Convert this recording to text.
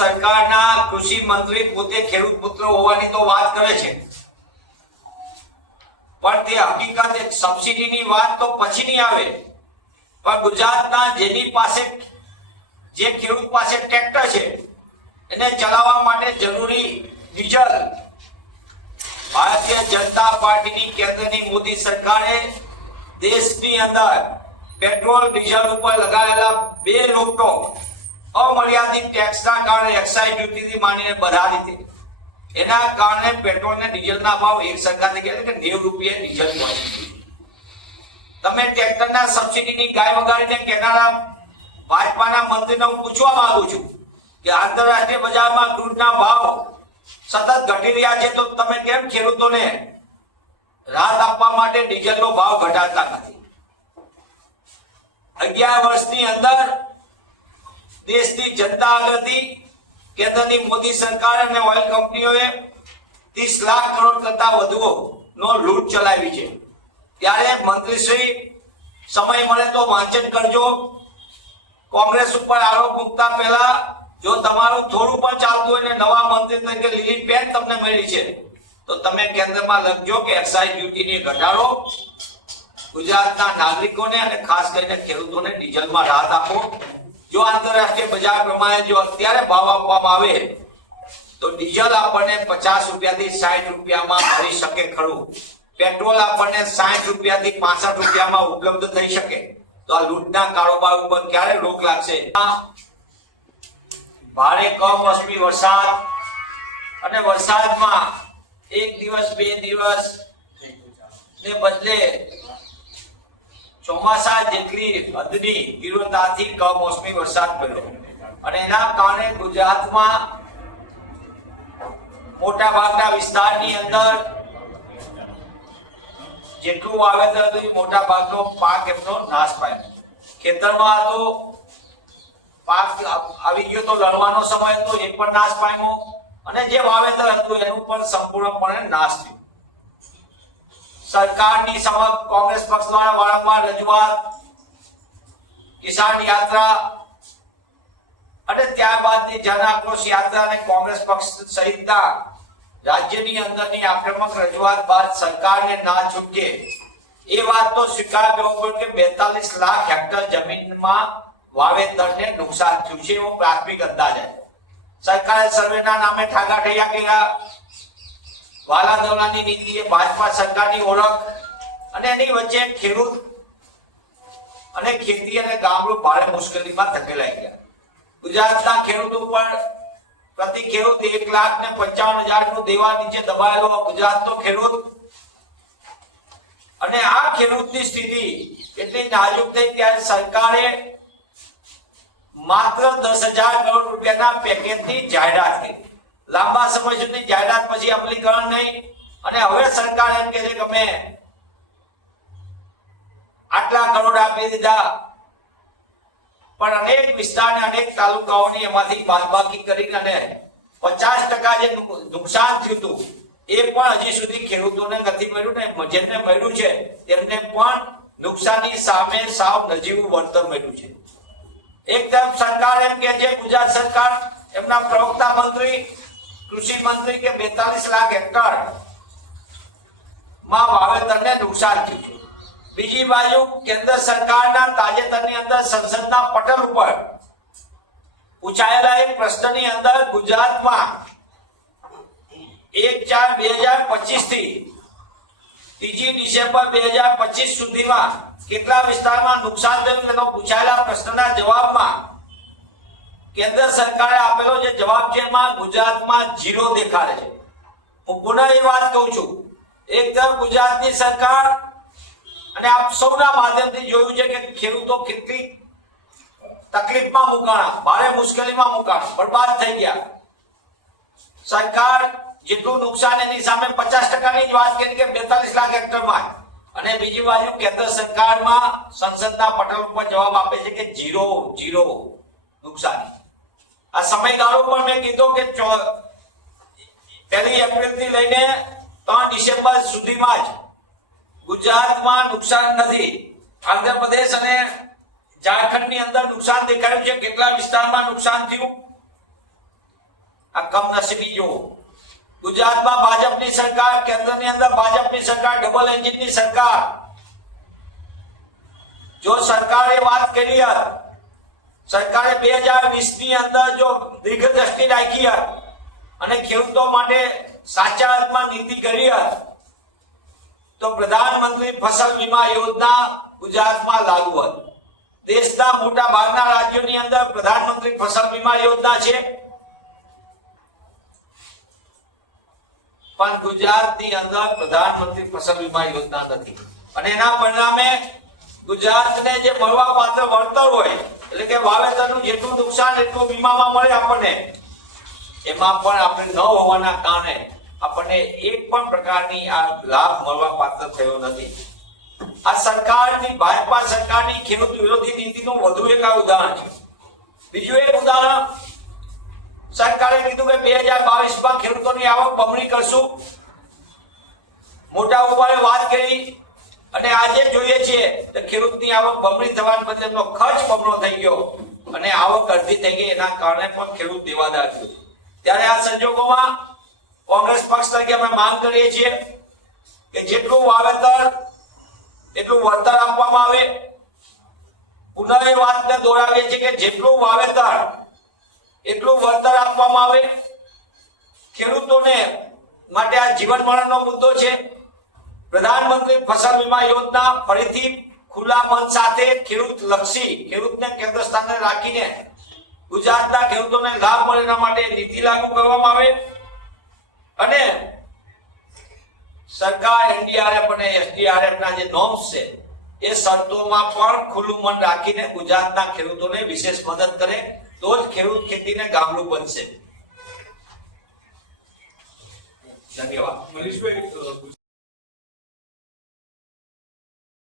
સરકારના કૃષિ મંત્રી પોતે ખેડૂત પુત્ર હોવાની તો વાત કરે છે, પણ તે હકીકત એક સબસિડીની વાત તો પછીની આવે, પણ ગુજરાતના જેની પાસે જે ખેડૂત પાસે ટ્રેક્ટર છે એને ચલાવવા માટે જરૂરી ડીઝલ ભારતીય જનતા પાર્ટીની કેન્દ્રની મોદી સરકારે દેશની અંદર પેટ્રોલ ડીઝલ ઉપર લગાવેલા બે રોકટોક અમર્યાદિત ટેક્સના કારણે એક્સાઇઝ ડ્યુટીથી માંડીને બધા રીતે એના કારણે પેટ્રોલ ને ડીઝલના ભાવ એક સરખા થઈ ગયા કે 90 રૂપિયા ડીઝલ પહોંચી. તમે ટ્રેક્ટરના સબસિડીની ગાય વગાડીને કેનારા ભાજપાના મંત્રીને હું પૂછવા માંગુ છું કે આંતરરાષ્ટ્રીય બજારમાં ક્રૂડના ભાવ સતત ઘટી રહ્યા છે, તો તમે કેમ ખેડૂતોને રાહત આપવા માટે ડીઝલનો ભાવ ઘટાડતા નથી? 11 વર્ષની અંદર દેશની જનતા આગળથી કેન્દ્રની મોદી સરકાર અને ઓઇલ કંપનીઓએ 30 લાખ કરોડ કરતા વધુ નો લૂંટ ચલાવી છે. ત્યારે મંત્રીશ્રી સમય મળે તો વાંચન કરજો. કોંગ્રેસ ઉપર આરોપ મૂકતા પહેલા જો તમારું થોડું પણ ચાલતું હોય ને નવા મંત્રી તરીકે લીલી પેન તમને મળી છે તો તમે કેન્દ્રમાં લખજો કે એક્સાઇઝ ડ્યુટીને ઘટાડો, ગુજરાતના નાગરિકોને અને ખાસ કરીને ખેડૂતોને ડીઝલમાં રાહત આપો. જો આંતરરાષ્ટ્રીય બજાર પ્રમાણે જો અત્યારે ભાવ આપવામાં આવે તો ડીઝલ આપણને 50 રૂપિયાથી 60 રૂપિયામાં મળી શકે ખરું, પેટ્રોલ આપણને 60 રૂપિયાથી 65 રૂપિયામાં ઉપલબ્ધ થઈ શકે. તો આ લૂંટના કારોબાર ઉપર ક્યારે રોક લાગશે? ભારે કમોસમી વરસાદ અને વરસાદમાં એક દિવસ બે દિવસ ને બદલે ચોમાસા જેટલી હદની તીવ્રતાથી કમોસમી વરસાદ પડ્યો અને એના કારણે ગુજરાતમાં મોટા ભાગના વિસ્તારની અંદર જેટલું વાવેતર હતું એ મોટા ભાગનો પાક એમનો નાશ પામ્યો. ખેતરમાં તો પાક આવી ગયો તો લણવાનો સમય હતો એ પણ નાશ પામ્યો અને જે વાવેતર હતું એનું પણ સંપૂર્ણપણે નાશ થયો. સરકારની સમક્ષ કોંગ્રેસ પક્ષ દ્વારા વારંવાર રજૂઆત, કિસાન યાત્રા અને ત્યારબાદની જન આક્રોશ યાત્રા અને કોંગ્રેસ પક્ષ સહિતના રાજ્યની અંદરની આક્રમક રજૂઆત બાદ સરકારને ના છૂટકે એ વાત તો સ્વીકારવી પડે કે 42 લાખ હેક્ટર જમીનમાં વાવેતરને નુકસાન થયું છે એવો પ્રાથમિક અંદાજ છે. સરકારે સર્વેના નામે ઠાગાઠૈયા કર્યા. વાલા દવલાની નીતિ એ ભાજપા સરકારની ઓળખ અને એની વચ્ચે ખેડૂત અને ખેતી અને ગામડું ભારે મુશ્કેલીમાં ધકેલાઈ ગયા. ગુજરાતના ખેડૂતો ઉપર પ્રતિ ખેડૂત 1,55,000 નું દેવા નીચે દબાયેલો ગુજરાતનો ખેડૂત અને આ ખેડૂતની સ્થિતિ એટલી નાજુક થઈ ત્યારે સરકારે માત્ર 10,000 કરોડ રૂપિયાના પેકેજની જાહેરાત કરી. લાંબા સમય સુધી જાહેરાત પછી અમલીકરણ નહીં અને હવે સરકાર એમ કહે છે કે અમે આટલા કરોડ આપી દીધા, પણ અનેક વિસ્તારને અનેક તાલુકાઓની એમાંથી બાદબાકી કરીને અને 50% જે નુકસાન થયું હતું એ પણ હજી સુધી ખેડૂતોને નથી મળ્યું ને જેમને મળ્યું છે તેમને પણ નુકસાનની સામે સાવ નજીવું વળતર મળ્યું છે. એકદમ સરકાર એમ કે છે, ગુજરાત સરકાર એમના પ્રવક્તા મંત્રી કૃષિ મંત્રી કે 42 લાખ હેક્ટર માં વાવેતરને નુકસાન થયું છે. બીજી બાજુ કેન્દ્ર સરકારના તાજેતરની અંદર સંસદના પટલ ઉપર પૂછાયેલા એક પ્રશ્નની અંદર ગુજરાતમાં 1/4/2025 થી 3 ડિસેમ્બર 2025 સુધીમાં કેટલા વિસ્તારમાં નુકસાન થયું તેનો પૂછાયેલા પ્રશ્નના જવાબમાં કેન્દ્ર સરકારે આપેલો જે જવાબ છે એમાં ગુજરાતમાં 0 દેખાડે છે. હું પુનઃ એ વાત કહું છું, એકદમ ગુજરાતની સરકાર અને આપ સૌના માધ્યમથી જોયું છે કે ખેડૂતો કેટલી તકલીફમાં મુકાણા, ભારે મુશ્કેલીમાં મુકાણા, બરબાદ થઈ ગયા. સરકાર જેટલું નુકસાન એની સામે 50%ની જ વાત કરી કે 42 લાખ હેક્ટરમાં, અને બીજી બાજુ કેન્દ્ર સરકારમાં સંસદના પટલ ઉપર જવાબ આપે છે કે 0 નુકસાની. આ સમયગાળો પણ મેં કીધો કે 1 એપ્રિલથી લઈને 3 ડિસેમ્બર સુધીમાં જ ગુજરાતમાં નુકસાન નથી. આંધ્રપ્રદેશ અને ઝારખંડની અંદર નુકસાન દેખાયું છે. કેટલા વિસ્તારમાં નુકસાન થયું આ કમનસીબી જુઓ. ગુજરાતમાં ભાજપની સરકાર, કેન્દ્રની અંદર ભાજપની સરકાર, ડબલ એન્જિનની સરકાર. જો સરકારે વાત કરી હોત, સરકારે 2020 ની અંદર જો દીર્ઘદ્રષ્ટિ રાખી હોત અને ખેડૂતો માટે સાચા અર્થમાં નીતિ કરી હોત તો પ્રધાનમંત્રી ફસલ વીમા યોજના ગુજરાતમાં લાગુ હોત. દેશના મોટા ભાગના રાજ્યોની અંદર પ્રધાનમંત્રી ફસલ વીમા યોજના છે, પણ ગુજરાતની અંદર પ્રધાનમંત્રી ફસલ વીમા યોજના નથી. અને એના પરિણામે ગુજરાતને જે મળવા પાત્ર વળતર હોય, એટલે કે વાવેતરનું જેટલું નુકસાન એટલું વીમામાં મળે આપણને, એમાં પણ આપણે ન હોવાના કારણે આપણને એક પણ પ્રકારની આ લાભ મળવા પાત્ર થયો નથી. આ સરકારની, ભાજપા સરકારની ખેડૂત વિરોધી નીતિનું વધુ એક આ ઉદાહરણ છે. બીજું એક ઉદાહરણ, સરકારે કીધું કે 2022 માં ખેડૂતોની આવક બમણી કરશું, મોટા ઉપાડે વાત કરી, અને આજે જોઈએ છીએ કે ખેડૂતની આવક બમણી થવાને બદલે એમનો ખર્ચ બમણો થઈ ગયો અને આવક અડધી થઈ ગઈ. એના કારણે પણ ખેડૂત દેવાદાર થયો. ત્યારે આ સંજોગોમાં કોંગ્રેસ પક્ષ તરીકે અમે માંગ કરીએ છીએ કે જેટલું વાવેતર એટલું વળતર આપવામાં આવે. પુનઃ એ વાતને દોહરાવીએ છીએ કે જેટલું વાવેતર એટલું વળતર આપવામાં આવે. ખેડૂતોને માટે આ જીવન મરણનો મુદ્દો છે. પ્રધાનમંત્રી ફસલ વીમા યોજના ફરીથી ખુલ્લા મન સાથે ખેડૂત લક્ષી, ખેડૂતને કેન્દ્ર સ્થાને રાખીને ગુજરાતના ખેડૂતોને લાભ મળે એના માટે નીતિ લાગુ કરવામાં આવે. અને સરકાર NDRF અને SDRF ના જે નોર્મ્સ છે એ શરતોમાં પણ ખુલ્લું મન રાખીને ગુજરાતના ખેડૂતોને વિશેષ મદદ કરે, તો જ ખેડૂત ખેતીને ગામડું બનશે. ધન્યવાદ.